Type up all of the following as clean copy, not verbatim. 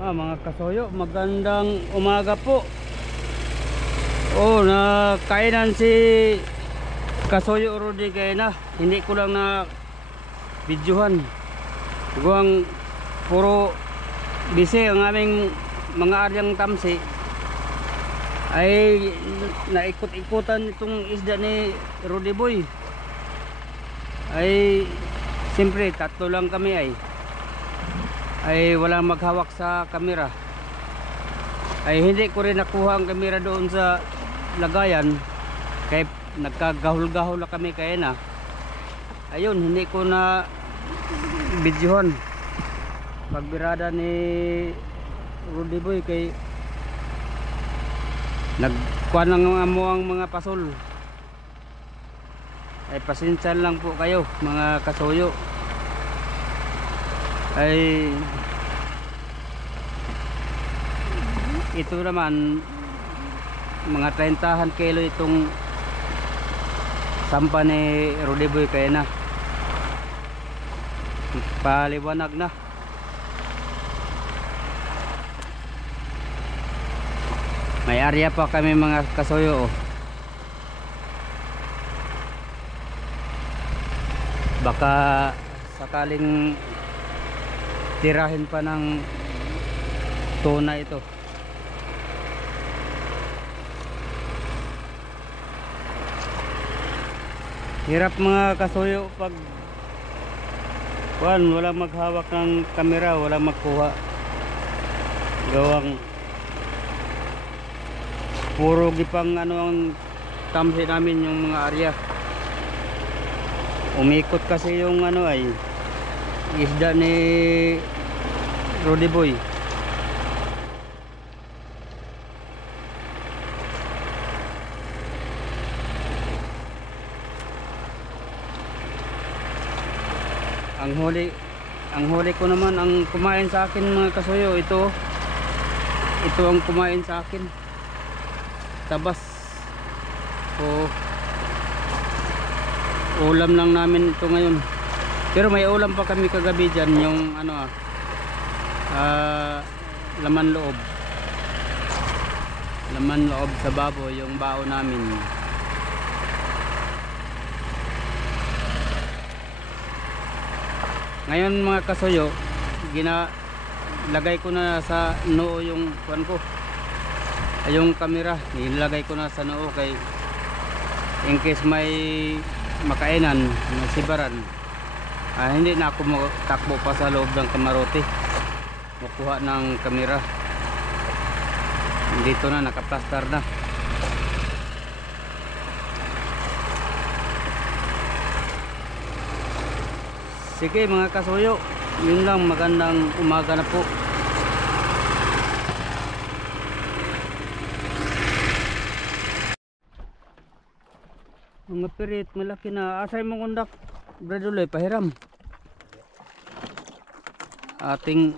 Mga kasoyo, magandang umaga po. Nakainan si Kasoyo Rudy kaya na. Hindi ko lang na videohan. Guwang puro busy ang aming mga aryang tamsi. Ay naikot-ikutan itong isda ni Rudy Boy. Ay siyempre tatlo lang kami ay walang maghawak sa kamera. Ay hindi ko rin nakuha ang kamera doon sa lagayan kaya nagkagahol-gahol na kami kaya na. Ayun, hindi ko na videohan pagbirada ni Rudy Boy kay nagkuha ng amo ang mga pasol. Ay pasensya lang po kayo mga kasoyo. Ay ito naman mga 30 kilo itong sampa ni Rudy Boy kaya na paliwanag na. May area pa kami mga kasoyo baka sakaling tirahin pa ng tuna ito. Hirap mga kasoyo pag walang maghawak ng kamera, walang magkuha. Gawang puro gipang ang tamsi namin yung mga area. Umikot kasi yung isda ni Rudy Boy. Ang huli ko naman ang kumain sa akin mga kasoyo, ito ang kumain sa akin, tabas. Ulam lang namin ito ngayon, pero may ulam pa kami kagabi dyan, yung laman loob sa baboy, yung bao namin. Ngayon mga kasoyo, lagay ko na sa noo yung kuwan ko, yung camera nilagay ko na sa noo kay in case may makainan, may sibaran, hindi na ako takbo pa sa loob ng kamarote makuha ng kamera. Dito na nakaplastar na. Sige mga kasoyo, yun lang, magandang umaga na po. Mga pirit malaki na. Asay mong undak Braduloy, pahiram ating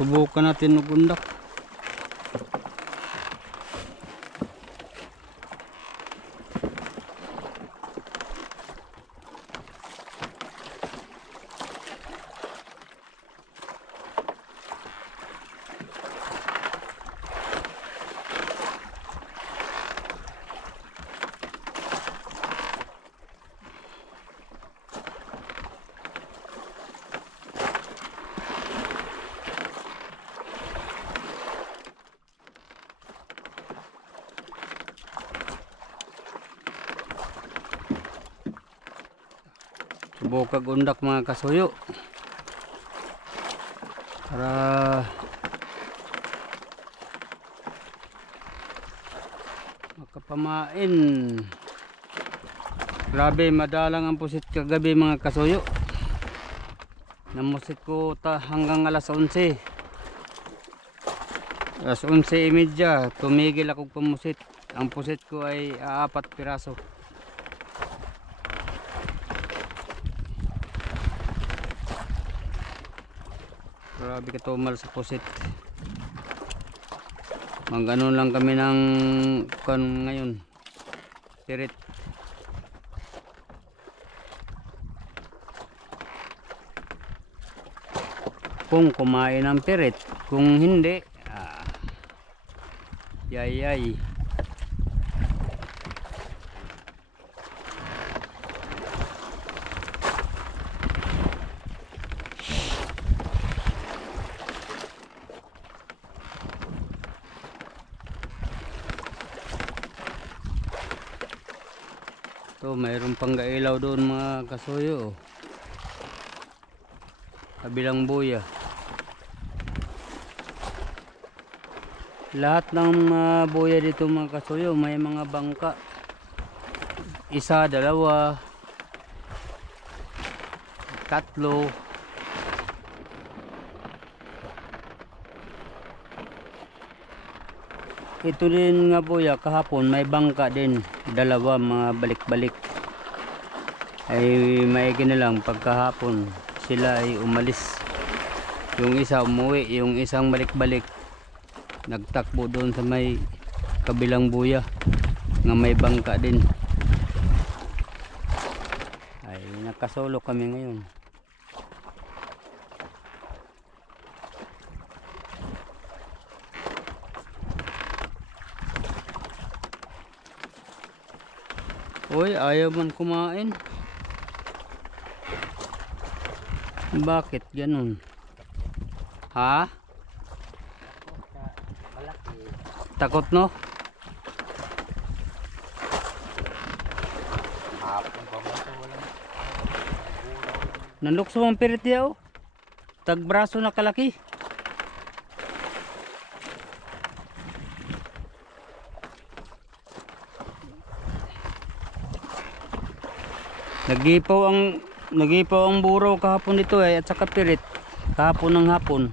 subukan natin ng undak. Subukag undak mga kasoyo para makapamain. Grabe, madalang ang pusit kagabi mga kasoyo. Namusit ko hanggang alas 11. Alas 11:30 tumigil ako pumusit. Ang pusit ko ay 4 piraso. Grabe katumal sa pusit. Magano lang kami ng ngayon. Pirit. kung kumain ng pirit. Kung hindi, yay. So mayroon pang gailaw doon mga kasuyo. Kabilang buya. Lahat ng buya dito mga kasuyo may mga bangka. Isa, dalawa, tatlo. Ito din nga buya kahapon may bangka din, dalawa mga balik-balik. Ay may ginalang pagkahapon sila ay umalis. Yung isa umuwi, yung isang balik-balik nagtakbo doon sa may kabilang buya nga may bangka din. Ay nakasolo kami ngayon. Uy, ayaw man kumain. Bakit ganun? Ha? Takot no? Nalukso ang pirit yaw. Tagbraso na kalaki. Nagipaw ang buraw kahapon dito at saka pirit kahapon ng hapon.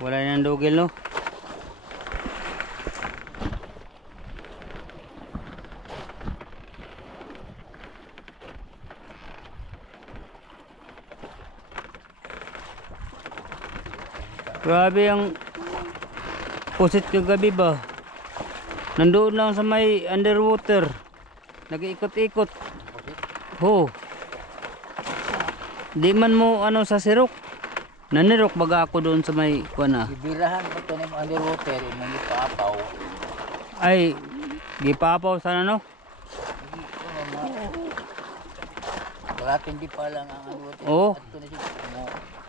Wala nang dugil no. Grabe ang pusit kagabi ba. Nandoon lang sa may underwater. Nag-iikot-ikot. Ho. Di man mo ano sa sirok. Nanirok baga ako doon sa may kuana. Gibirahan ko to ng underwater, imong ipaapaw. Ay, gipaapaw sana no? Kalating di pa lang ang underwater. Oo. At ito na siya mo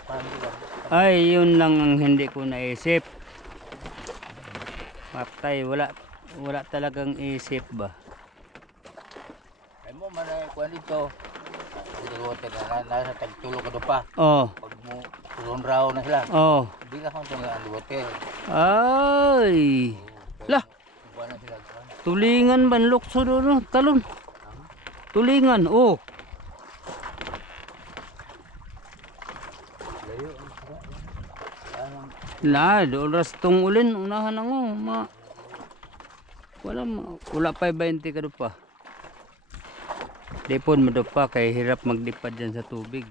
pamilya. Ay, yun lang ang hindi ko naisip. Patay, wala talagang isip ba? Ay mo man ay kuan dito. Underwater na nasa tagtulo ka do pa. Oh. Pag mo tulon raw na sila. Oh. Di ka kung ng underwater. Ay. Lah, Buwan na sila. tulingan ban lukso doon, no? Talon. Tulingan, oh. Layo ang sila. Anong La, doon ras tong ulin, unahan na ngo, wala pa 20 ka doon pa. Di po mo doon pa, kaya hirap magdipad dyan sa tubig.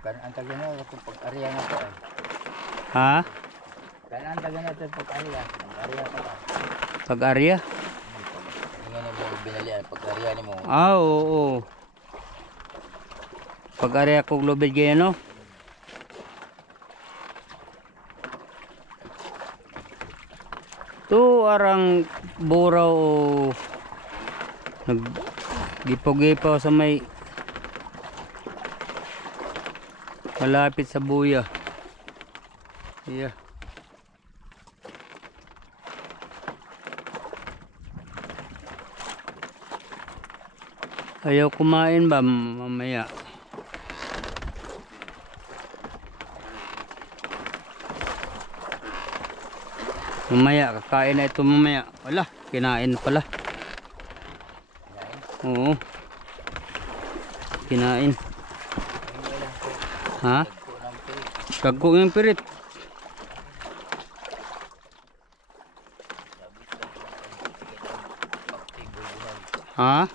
kan ang taga na itong pag-area na to ay. Ha? Kan ang taga na itong pag-area. Pag-area pa ba? Pag-arya? Nga na mo binalian, pag-area ni mo. Ah, oo. Pag-arya kong lubid kaya, no? To arang buraw o naggipaw-gipaw sa may malapit sa buya. Yeah. Ayaw kumain ba mamaya? Mamaya, kakain na ito mamaya. Wala, kinain pala. Oo. Kinain. Ha? Dagko yung pirit. Ha?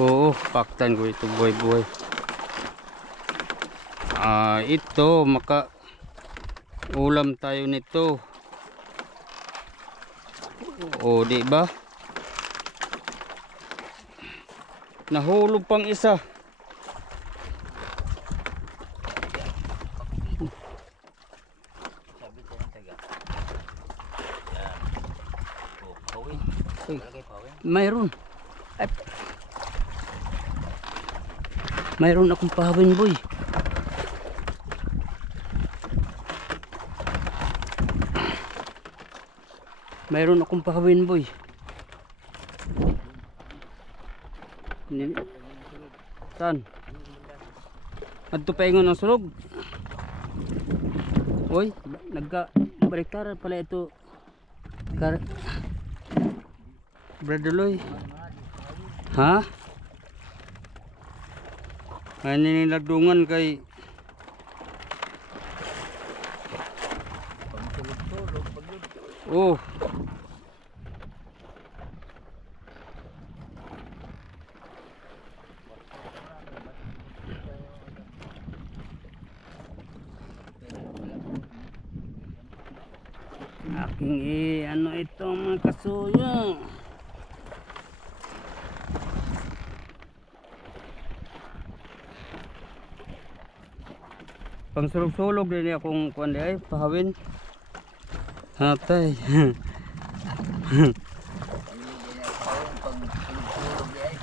Oo, paktan ko ito buhay-buhay. Ito maka ulam tayo nito. O, di ba? Nahulog pang isa. Mayroon. Ay, mayroon akong pahawin, boy. Mayroon akong pahawin, boy. Saan? Adto paingon ang sulog. Oy, nagka-baliktaran pala ito. Braduloy. Ha? Ano yung ladungan kay oh. Aking ano ito mga kasuyo. Pang sulog-sulog din akong kuan ay pahawin. Hatay.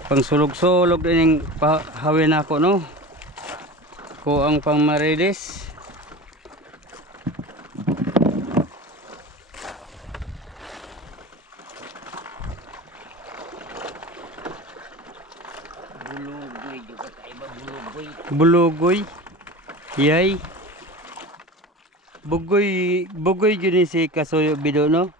Pang sulog-sulog din yung pahawin ako, no. Ko ang pang marilis. Bulugoy. Yay. Bugoy gini si kasuyo bido, no.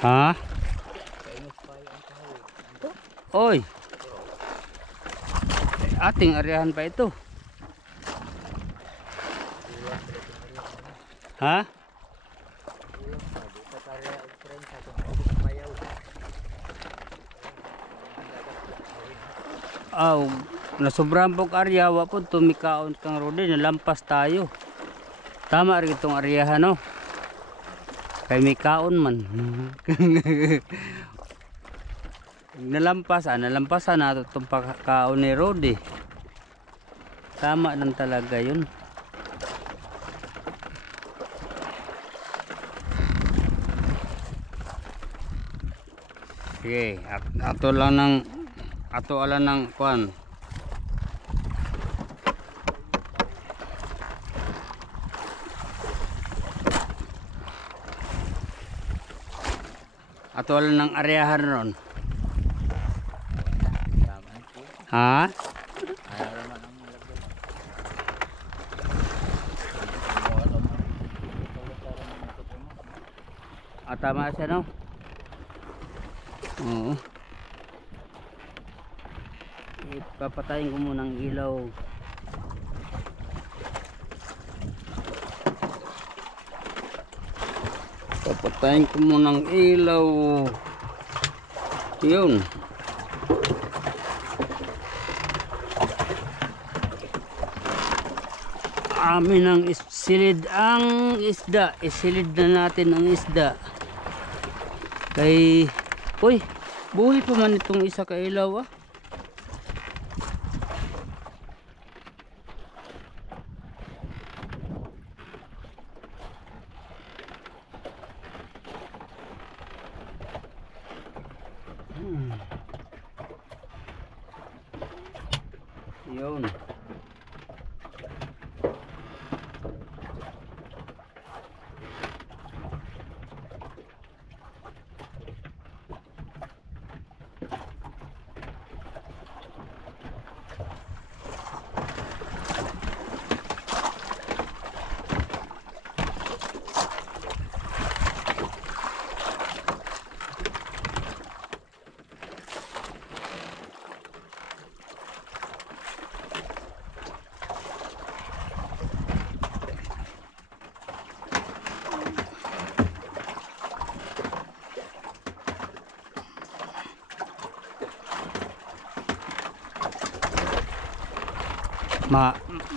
Ha? Oy. Ating arihan pa ito. Ha? Nasobrang pong area wa po tumikaon kang rode nalampas tayo. Tama rin itong ariyahan, no. Kay may kaon man. Nalampasan na itong pagkakaon ni Rodi. Tama lang talaga yun. Sige, ato alan ng kuan. Atol ng areahan ron. Ha? Tama siya, no? Oo. Ipapatayin ko muna ng ilaw. Papatayin ko muna ng ilaw. Yun. Amin ang silid ang isda. Isilid na natin ang isda. Kay uy, buhay pa man itong isa ka ilaw, ah. Yun.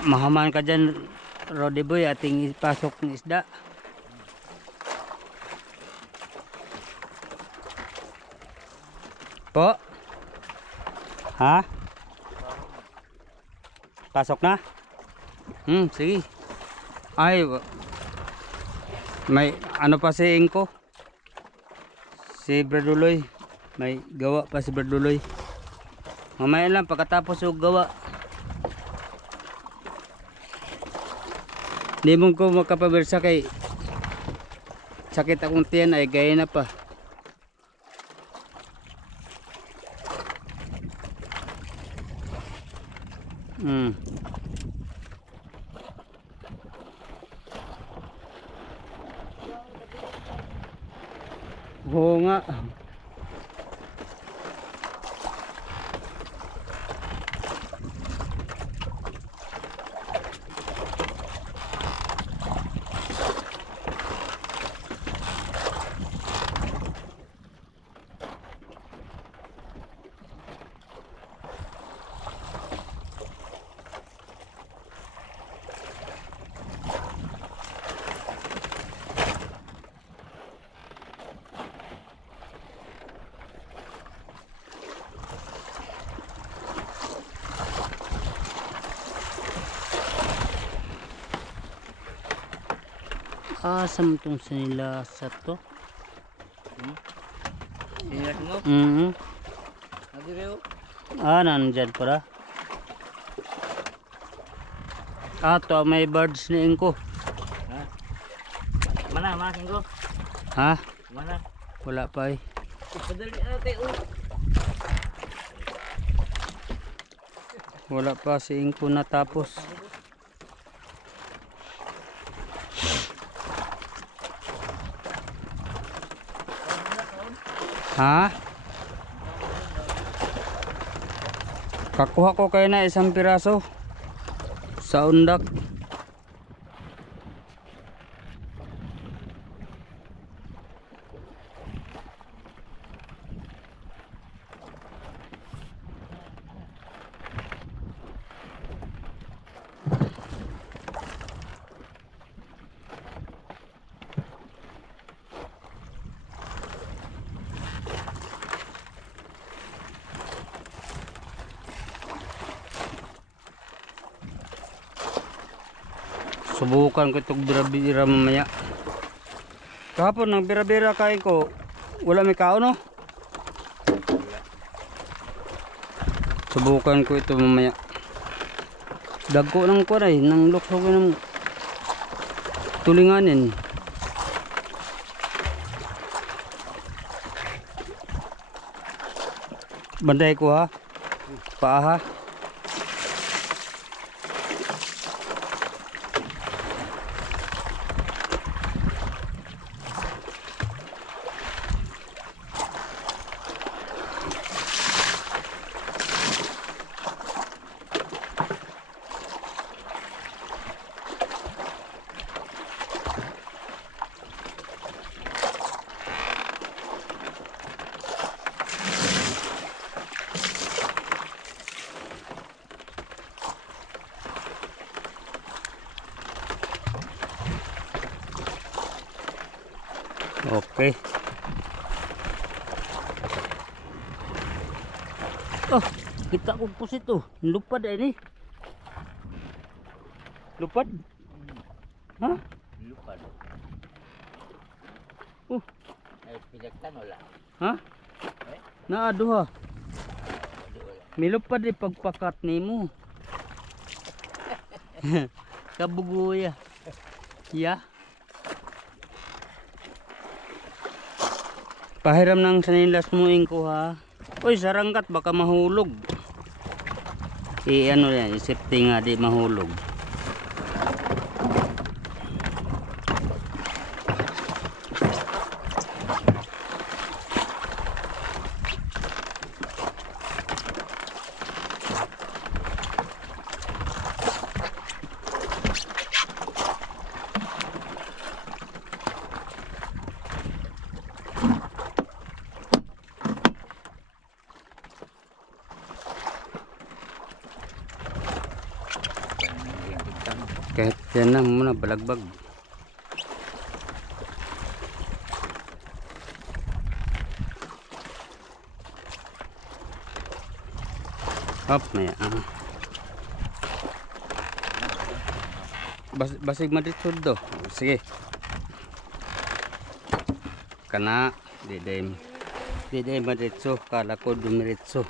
Mahaman ka dyan, Roddy Boy, ating ipasok ng isda. Po? Ha? Pasok na? Sige. Ay, may ano pa si Inko? Si Braduloy. May gawa pa si Braduloy. Mamaya lang, pagkatapos yung gawa. Hindi mo ko makapabirsa kay sakit akong tiyan ay gaya na pa. Oo nga. Asam tong sinilasa to. Sinilas mo? Nagireo? Nandyan pala. To may birds ni Inko. Ha? Mana, makin ko? Ha? Mana? Wala pa eh. Padali natin Wala pa si Inko natapos. Ha? Kakuha ko kayo na isang piraso sa undak. Subukan ko itong bira-bira mamaya. Kahapon nang bira-bira kain ko, wala may kao no? Subukan ko ito mamaya. Dagko ng kuray, nang luksog ng tulinganin. Banday ko ha. Paa ha. Okay. Kita ko po ito. Lupad ini. Lupad? Ha? Lupad. Ay, pinagtan wala. Ha? Naado ha. Milupad pagpakat nimo. Kabuguya. Ya. Pahiram ng sanilas mo ingko ha. Uy, sarangkat baka mahulog. Ano yan, isipti nga di mahulog. Kahit yan na muna balagbag. Hop na yan. Basig maditsod do. Sige. Kana. Diday maditso. Kala ko dumiritso.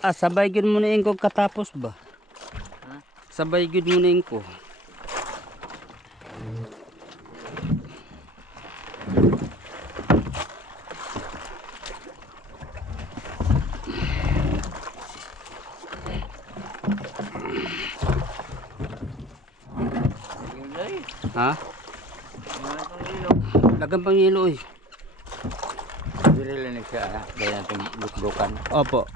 Sabay yun muna yung katapos ba? Sabay gud mo na ko. Ha? Lagang pang yelo eh. Dili lang siya. Kaya natin bukbukan. Opo.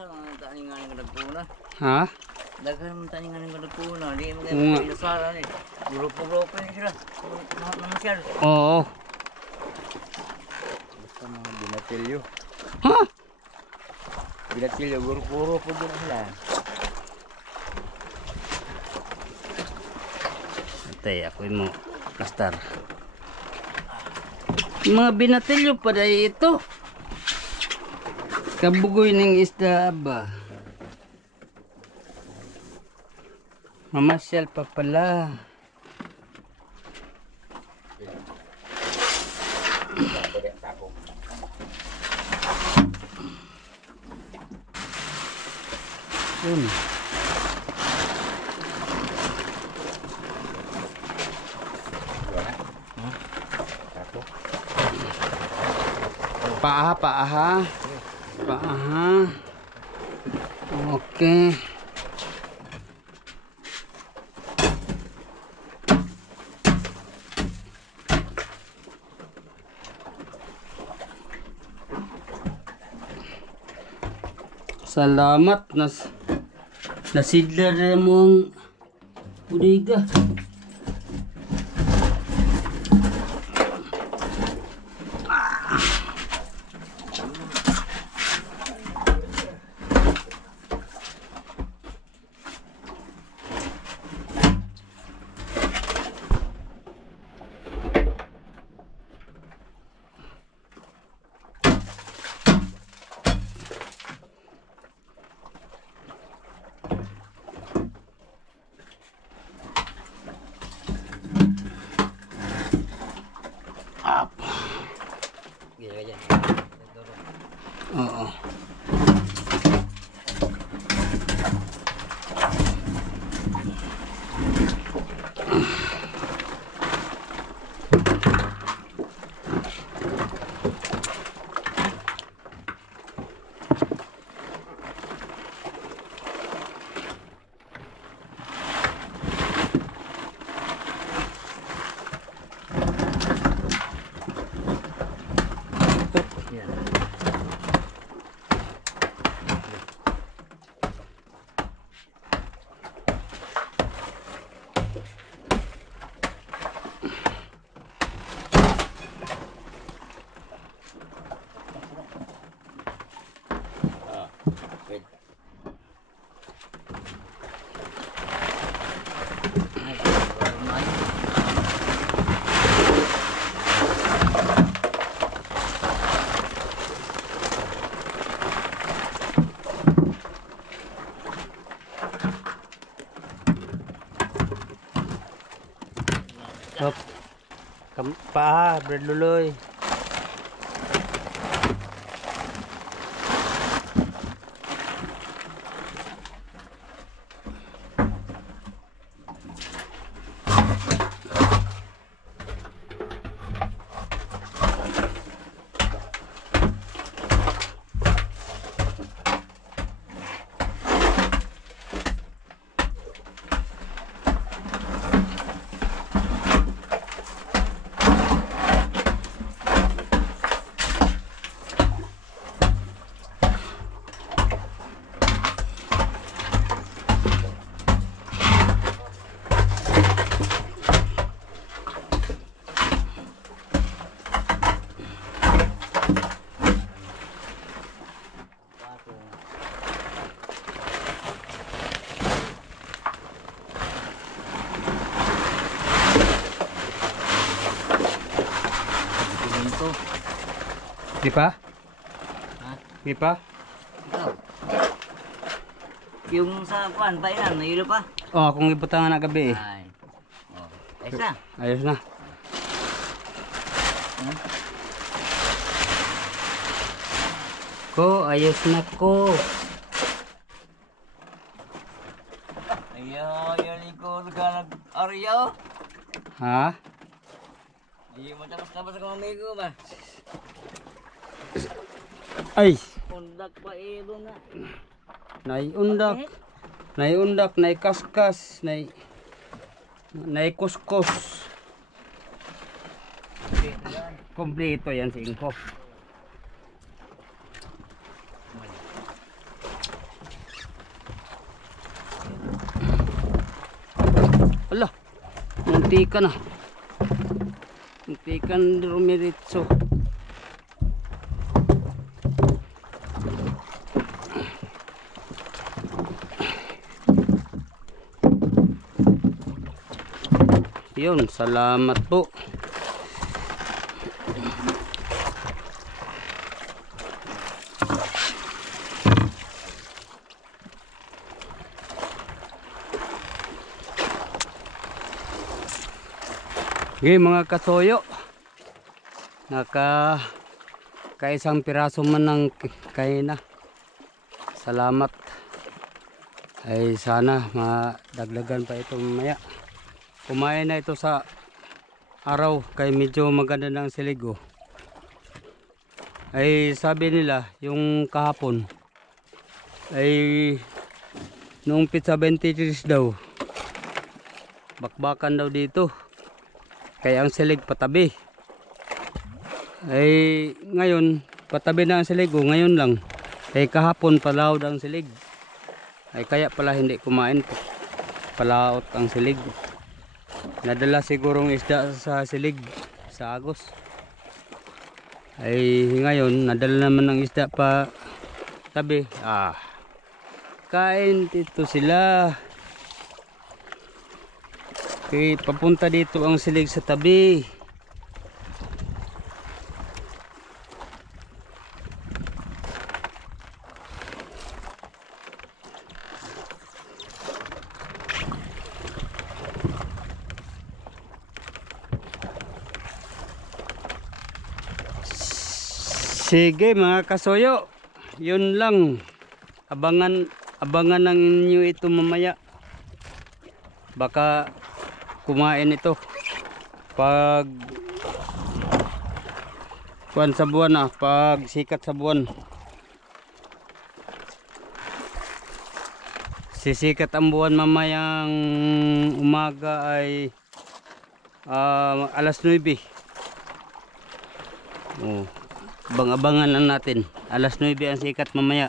Daghan tani nga ng kadagpuna. Ha? Daghan tani nga ng kadagpuna. Di mo kaya pinasara ni. Grupo-grupo ni sila. Namasyal. Oo. Basta mga binatilyo. Ha? Binatilyo, grupo-grupo din sila. Atay, ako mo kastar. Mga binatilyo pa dahil ito. Kabugoy ng isda ba? Mamasyal pa pala. Yun. Paaha. Paaha. Okay. Salamat nasidlar mo ang budiga. Oo. Paa, Brad Luloy. Di pa? Ha? Di pa? Ito. Yung sa kuan, painan, nahilo pa. Oh, kung ibutangan na gabi eh. Ay. Oh. Ayos na. Ayos na. Hmm? Ayos na ko. Ayaw, likod ka nag-aryaw. Ha? Ayaw mo tapos-tapos ako amigo ba? Ay! Undak pa doon na. Naiundak. Naiundak, naikaskas, naikuskus. Kompleto yan si Inko. Ala, muntikan na. Muntikan rumiritso. Yun, salamat po. Okay, mga kasoyo, kaisang piraso man ng kaina. Salamat. Ay sana madagdagan pa ito mamaya. Kumain na ito sa araw kay medyo maganda ng siligo. Ay sabi nila yung kahapon ay noong pizza 23 daw bakbakan daw dito. Kaya ang silig patabi. Ay ngayon patabi na ang siligo ngayon lang. Ay kahapon palaot ang silig. Ay kaya pala hindi kumain. Palaot ang silig. Nadala sigurong isda sa silig sa agos. Ay ngayon nadala naman ng isda pa tabi. Kain dito sila. Okay, papunta dito ang silig sa tabi. Sige mga kasoyo, yun lang. Abangan ng inyo ito mamaya. Baka kumain ito pag kuan sa buwan pag sikat sa buwan. Sisikat ang buwan mamayang umaga ay alas 9. Oh, abangan lang natin. Alas 9 ang sikat mamaya.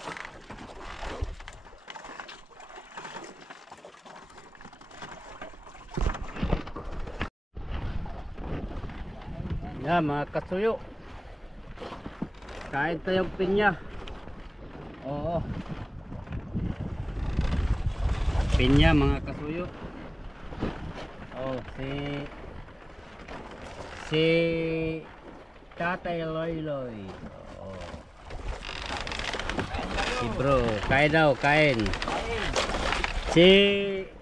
Yan mga kasuyo, kain tayong pinya. Oo, pinya mga kasuyo. Oh, si Tatay Loy. Oh. Si bro, kain daw, kain. Si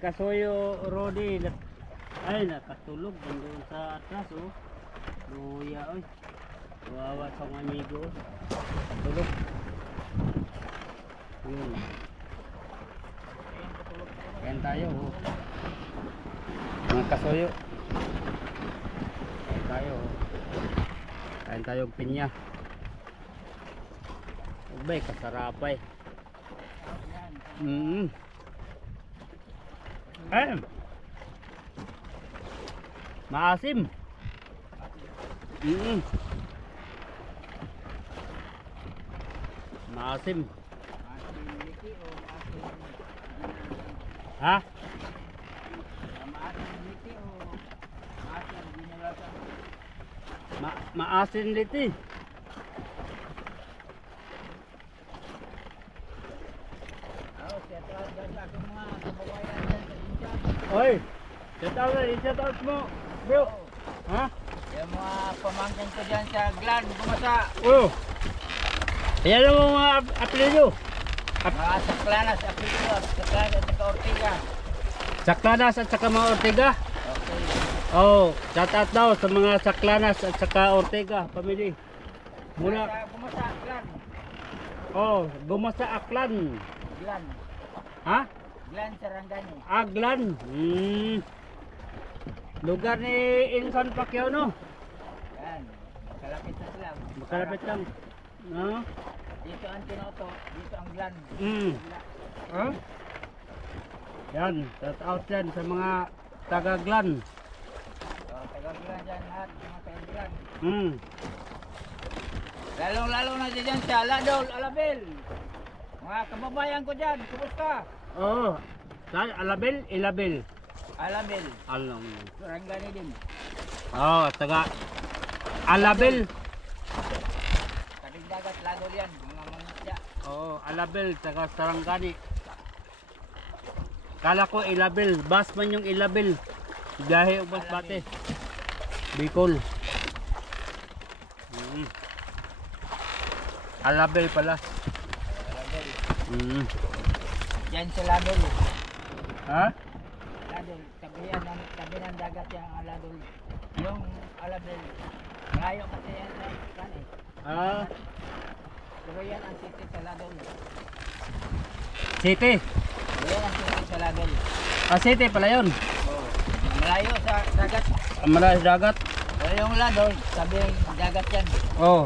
kasuyo Rodi ay nakatulog doon sa atas oh. Luya, oy. Kawawa sa mga amigo. Tulog. Yun. Kain tayo. Oh. Mga kasuyo. Kain tayo. Oh. Kain tayo pinya. Ubay, kasarapay. Ay. Maasim. Maasim. Ha? Maasin liti. Oy, shout out mo, bro. Ha? Yung mga pamangkin ko dyan sa Glan, Gumasa. Oh. Ayan ang mga apelyido. Mga Saklanas, Apelyido, Saklanas at saka Ortiga. Saklanas at saka mga Ortega. Okay. Oh, shout out daw sa mga Saklanas at saka Ortega, family. Mula, Sa Gumasa, Glan. oh, Gumasa Aklan. Glan. Ha? Glan, Sarangani. Aglan. Lugar ni Insan Pacquiao, no? Yan. Kalapit na sila. Makalapit lang. No? Dito ang Tinoto, dito ang Glan. Huh? Yan, shout out yan sa mga taga-Glan. So, taga-Glan dyan lahat, mga taga-Glan. Mm. Lalong-lalo na dyan sa Ladol, Alabel. Mga kababayan ko dyan, kumusta? Oo. Sa Alabel, Ilabel. Alabel, Alam. Sarangani din. Oh, taga Alabel. Tabing dagat, Ladol yan, mga mangisya. Oh, Alabel, taga Sarangani. Kala ko Ilabel, bus man yung Ilabel. Biyahe ubos bate. Bicol. Alabel pala. Alabel. Mm. Yan sa Ladol. Ha? Ladol, tabi ng dagat yung Ladol. Yung Alabel, malayo kasi yan sa kan eh. Ah, Pero yan ang city sa Ladol. City. Yan ang city sa Ladol. Ah, City pala yun. Oh. Malayo sa dagat. Malayo dagat. Pero yung Ladol, tabi ng dagat yan. Oh.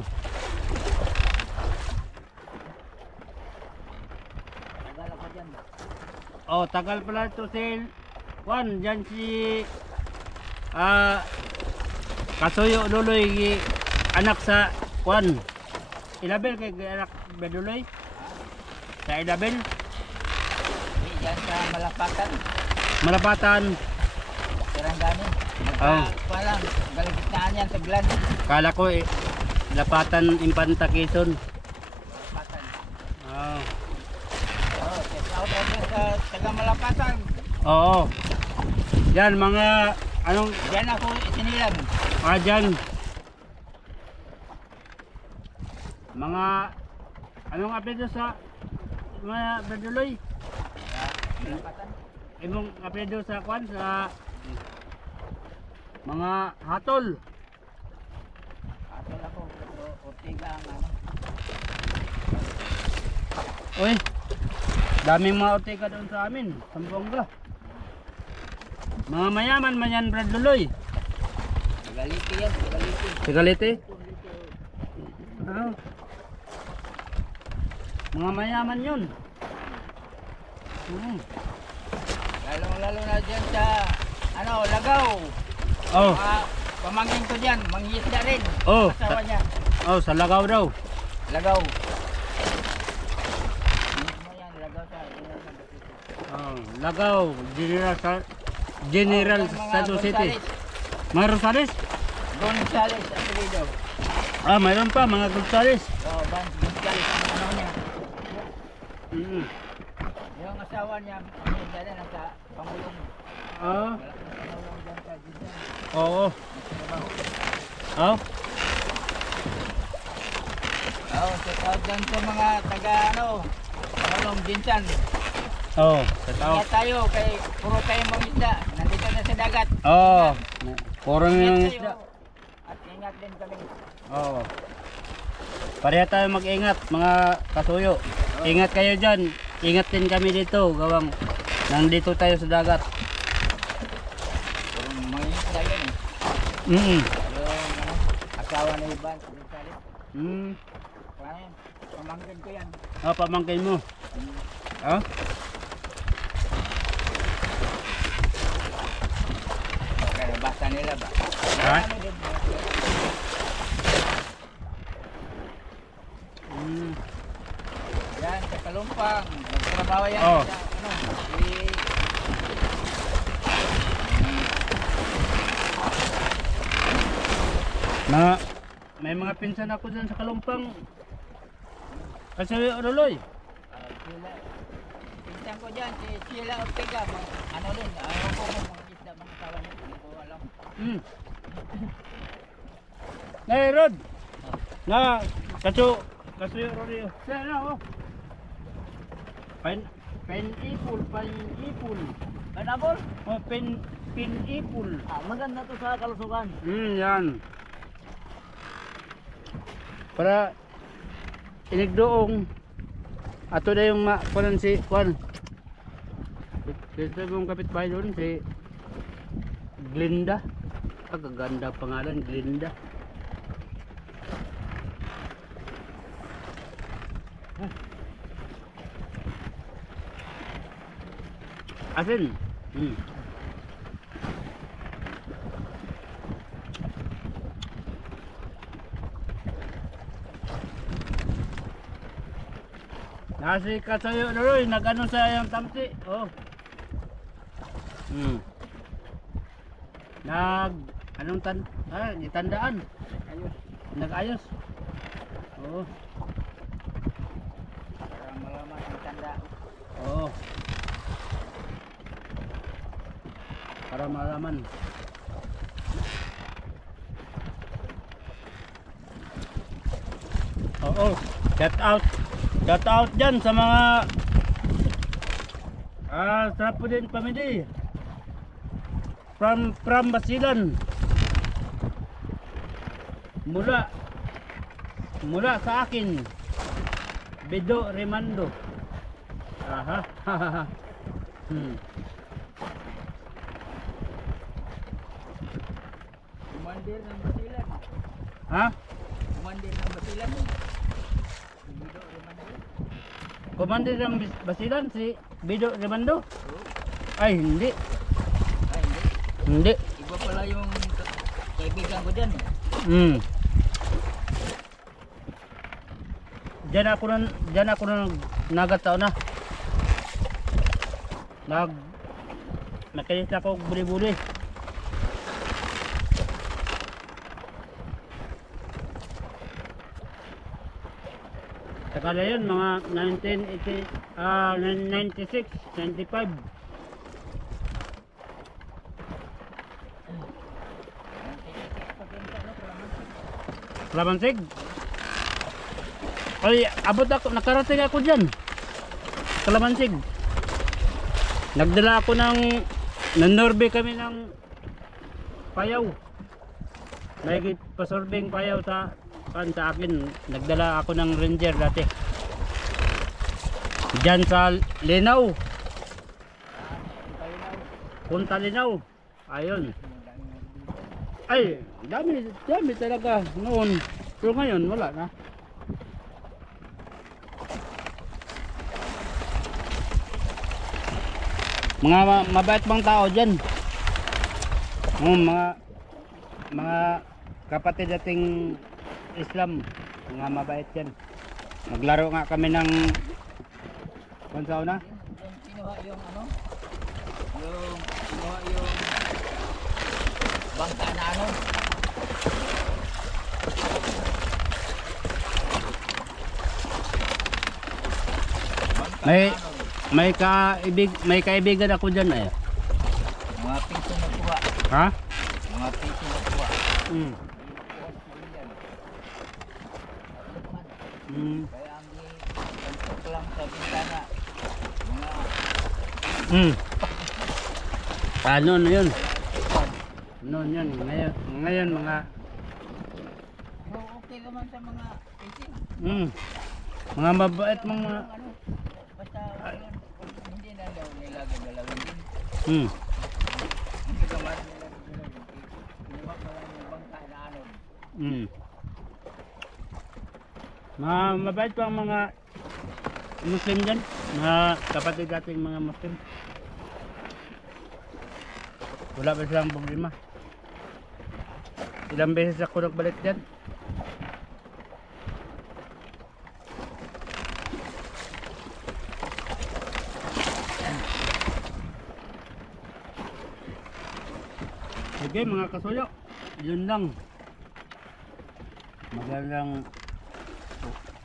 Tagal ako dyan. Oh, tagal pala ito si Juan, dyan si Kasuyo Luloy, anak sa Juan. Ilabel kay anak Beduloy. Sa Ilabel, Yan sa Malapatan, Malapatan. Sarangani. Oh. Palang, galigitnaan yan sa Glan. Kala ko Lapatan Impanta Quezon. Malapatan. Oh. Oh, check out natin sa taga Malapatan. Oo. Yan mga anong Diyan ako isinilang. dyan. Mga anong apelyido sa mga Beduloy? Malapatan. Imong apelyido sa Juan sa mga hatol. Atol ako. Ortiga ang ano. Uy, daming mga Ortega doon sa amin, Sambuanga. Mga mayaman man yan, Brad Luloy. Galiti yan, galiti. Sigalite? Mga mayaman yun. Lalong-lalo na dyan sa ano, Lagaw. Oh, Mga pamangkin ko dyan, manghisda rin. Oh, Asawa niya. oh, sa Lagaw daw. Lagaw. Ano yan, Lagaw sa Oh, Lagaw, General Santo City. Mga Rosales? Gonzales, apelido. Ah, mayroon pa, mga Rosales. Oh, Gonzales, ang ano niya. Yung asawa niya, manghisda rin, nasa Pangulong. Ah, Malaking Pangulong dyan sa Jinsan. oo. Trabaho. Oh, Oh, check out dyan sa mga taga ano, Pangulong Jinsan. oh, sa tao. Ingat tayo, kay puro tayo mangisda. Nandito na sa dagat. Oh, puro na yung Ingat isda. tayo. At ingat ingat din kami. Oo. Pareha tayo mag-ingat mga kasuyo. Ingat kayo dyan. Ingat din kami dito. Gawang nandito tayo sa dagat. Pero manginit na yun eh. Mm. Yung ano, asawa na Iban. Kaya pamangkin ko yan. Oh, pamangkin mo. Oh? Kaya basta nila ba? Ha? Marami din. Yan, sa Kalumpang. Nagtrabaho yan. Oh. Sa, ano, May mga pinsan ako dyan sa Kalumpang. Kasi Roloy. sila, pinsan ko dyan, si Sheila Ortega. Ano din, ayaw ko mga isda, mga asawa niya. Hindi ko alam. Hey Rod. Na kaso Roloy. Sana oh. Pineapple. Pineapple? Oh, pineapple. Maganda to sa kalusugan. Yan. Para inigdoong ato na yung kuan si kuan. Dito yung kapitbahay doon si Glinda. Kaganda pangalan, Glinda. Asin. Nasi kasayo na rin, nag-ano sa yung tamsi. Oh. Itandaan. Ayos. Nag-ayos. Oo. Para malaman ang tanda. Oo. Para malaman. Oo. Shout out dyan sa mga Trapo din family. From Basilan. Mula sa akin, Bido Remando. Aha. Kumandir ng Basilan. Ha? Kumandir ng Basilan. Bido Remando. Commander ng Basilan si Bido Remando? Ay, hindi. Ay, hindi. Hindi. Iba pala yung kaibigan ko dyan. Diyan ako na nagatao na. Nakinis ako buli-buli. Sakala yun, mga 96, 95. Kalamansig. Ay, abot ako, nakarating ako dyan. Kalamansig. Nagdala ako nanorbe kami ng payaw. May pasorbing payaw sa akin. Nagdala ako ng Ranger dati. Dyan sa Linaw. Punta Linaw. Ayun. Ay, dami talaga noon. Pero ngayon wala na. Mga mabait bang tao diyan? Mga kapatid dating Islam, mga mabait yan. Maglaro nga kami ng pansauna. Yung kinuha yung ano? Yung kinuha yung bangka na ano? May kaibigan ako diyan ay. Mga piso na kuha. Ha? Mga piso na kuha. Kaya ang ipuntok lang sa bintana. Ano na yun? Noon yun. Ngayon mga ka man sa mga fishing. Mga mabait mga... Ano, basta yun, hindi na daw nila gagalawin din. Hmm. Hindi ka man nila gagalawin. Kinuha mo lang yung bangka na alon. Mga mabait pa ang mga Muslim dyan. Mga kapatid dating mga Muslim. Wala pa silang problema. Ilang beses ako nagbalik dyan. Sige mga kasuyo, yun lang. Magandang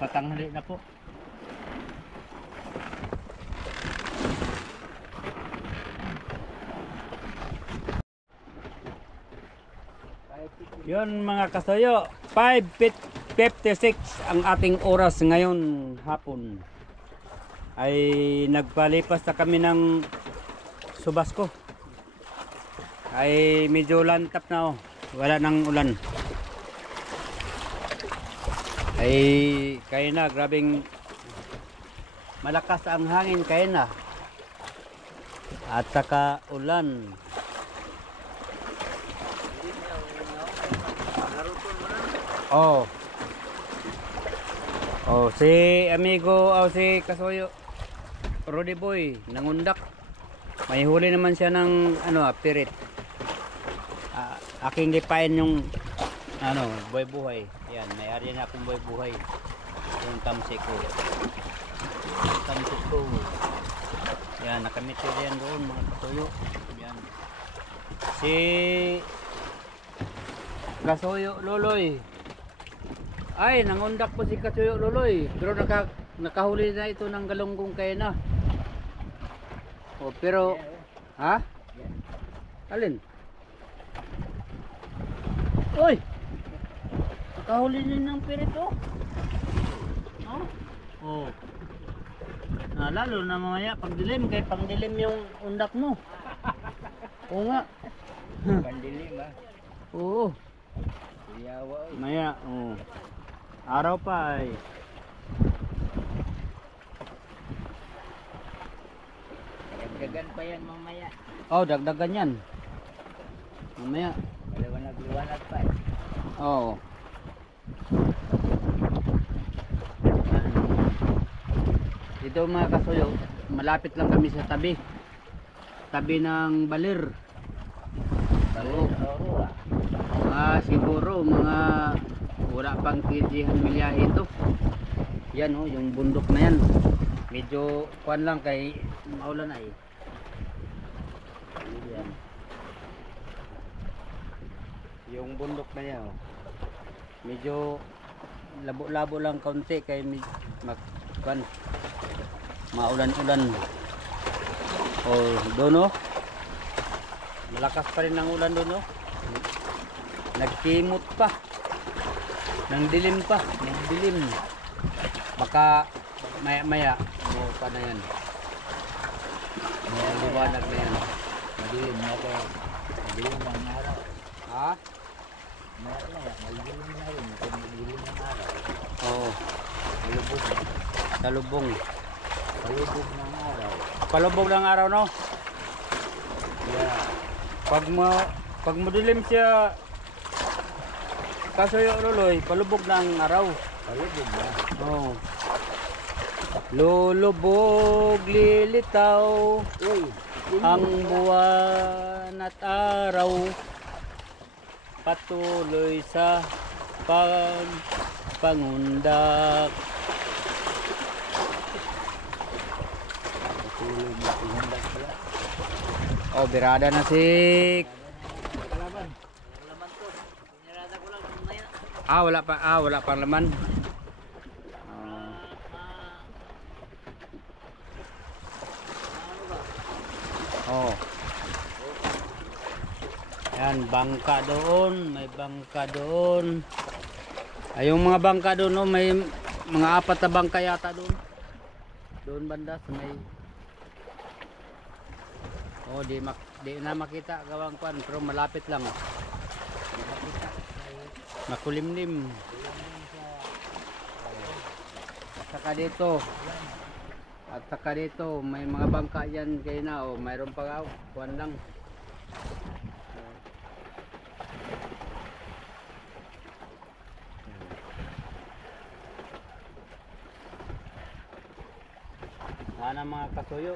patanghali na po. Yun mga kasuyo, 5:56 ang ating oras ngayon hapon. Ay nagpalipas na kami ng Subasco. Ay medyo lantap na, oh. Wala nang ulan. Ay kaya na, grabing malakas ang hangin, kaya na. At saka ulan. Oh. Oh, si amigo, si Kasuyo Rudy Boy nangundak. May huli naman siya ng pirit. Aking lipain yung buhay-buhay. Yan, may ari na akong buhay-buhay. Yung tamsi ko. Yan, nakamitir yan doon mga Kasuyo. Yan. Si Kasuyo Loloy. Ay, nangundak po si Kasuyo Loloy. Pero nakahuli na ito ng galunggong kaya na. Oh, pero ha? Alin? Oy! Nakahuli din ng pirito. Oh. Lalo na mamaya pagdilim, kay pangdilim yung undak mo. Oo nga. Pandilim ah. Oo. Yawa. Maya, oh. Araw pa ay. Dagdagan pa yan mamaya. Oh, dagdagan yan. Mamaya. Liwanag pa. Oo. Dito mga Kasuyo, malapit lang kami sa tabi. Tabi ng Baler. Oo. Siguro mga wala pang kijihan milyahe ito. Yan oh, yung bundok na yan. Medyo kuan lang kay maulan ay. Yan. Yung bundok na yan oh. Medyo labo-labo lang kaunti kay kuan maulan-ulan. Oh, doon oh. Malakas pa rin ang ulan doon oh. Nagkimot pa. Nang dilim pa, nagdilim. Baka maya-maya mo pa na yan. May liwanag na yan. Madilim na kayo. Madilim ng araw. Ha? Madilim na rin. Madilim ng araw. Oo. Palubog. Salubong. Palubog ng araw. Palubog ng araw no? Yeah. Pag madilim siya Kasuyo Loloy, palubog na ang araw. Palubog na. Oo. Lulubog, lilitaw ang buwan at araw, patuloy sa pagpangundak. Patuloy na pinundak pala. Oh, birada na si Kalaban. wala pang laman. Oh. Yan, bangka doon, may bangka doon. Ay, yung mga bangka doon, no, may mga 4 na bangka yata doon. Doon banda sa may oh, di na makita gawang kwan, pero malapit lang. Makulimlim. saka dito. At saka dito, may mga bangka yan kayo na. O, mayroon pa kuwan lang. Sana mga kasuyo,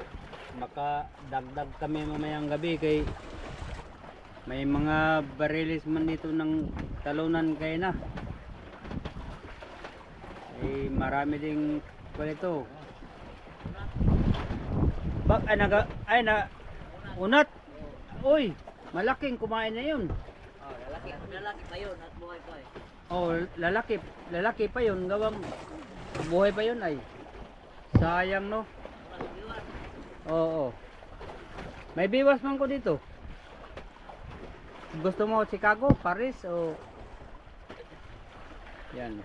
makadagdag kami mamayang gabi kay may mga barilis man dito ng talunan kayo na. Eh, marami ding palito. Bak ay na unat. Uy, malaking kumain na yun. Oh, lalaki pa yun at buhay pa eh. Oh, lalaki pa yun, gawang buhay pa yun ay. Sayang no. Oo. May biwas man ko dito. Gusto mo Chicago, Paris o yan.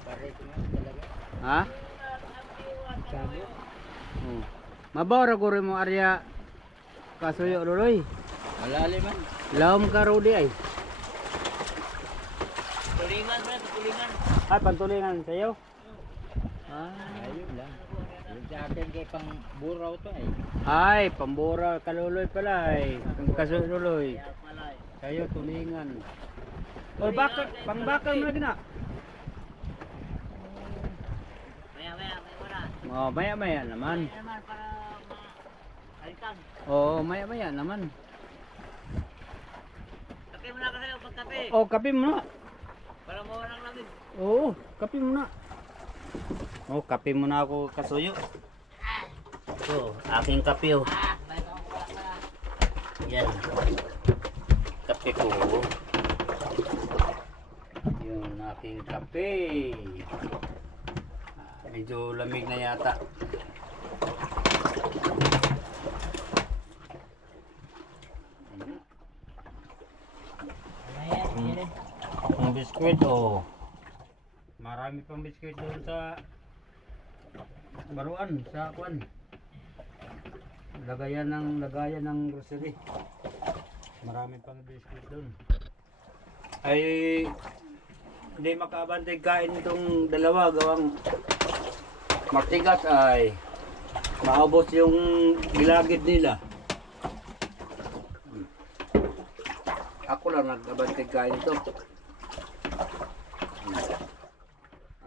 Pares nga talaga. Ha? Sabi. Mabawra ko rin mo arya kasuyo luloy. Malalim man. Lawom ka Rudy ay. Tulingan ba? Tulingan. Ay, pantulingan sa'yo. Ayun lang. Yung sa akin kay pang buraw to ay. Ay, pambura kaluloy pala ay. Ang kasuyo luloy. Kaya pala eh. Sa'yo tulingan. O baka, pangbakal mo na. Maya, may wala. Oh, maya naman. Maya naman para ma-alitan. Oo, maya naman. Kape mo na kasi yung pagkape. Oh, kape mo na. Para mawala ng lamig. Oo, kape mo na. Oh, kape mo na ako kasuyo. Ito, aking kape oh. May pangkulang ka na. Yan. Kape ko. Yun, aking kape. Medyo lamig na yata. Ayan. Ang biskwit oh. Marami pang biskwit doon sa baruan, sa kwan. Lagayan ng grocery. Marami pang biskwit doon. Ay hindi makabantay kain itong dalawa gawang matigas ay maubos yung gilagid nila. Ako lang nagkabantay kain ito.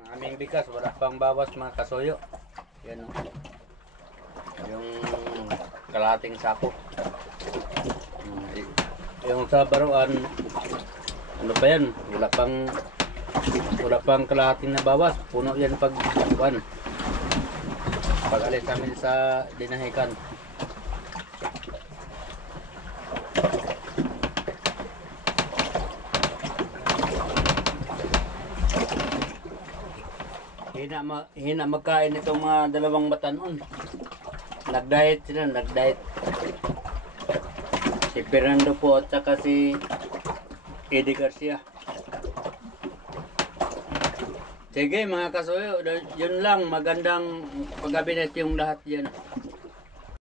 Ang aming bigas wala pang bawas mga kasuyo. Yan o. Yung kalahating sako. Yung sa baruan ano pa yan? Wala pang kalahating na bawas. Puno yan pag alis namin sa dinahikan. Hina magkain itong mga dalawang batanon. Nag-diet sila, nag-diet. Si Fernando po at saka si Eddie Garcia. Sige mga kasuyo, yun lang, magandang pag-abinet yung lahat yan.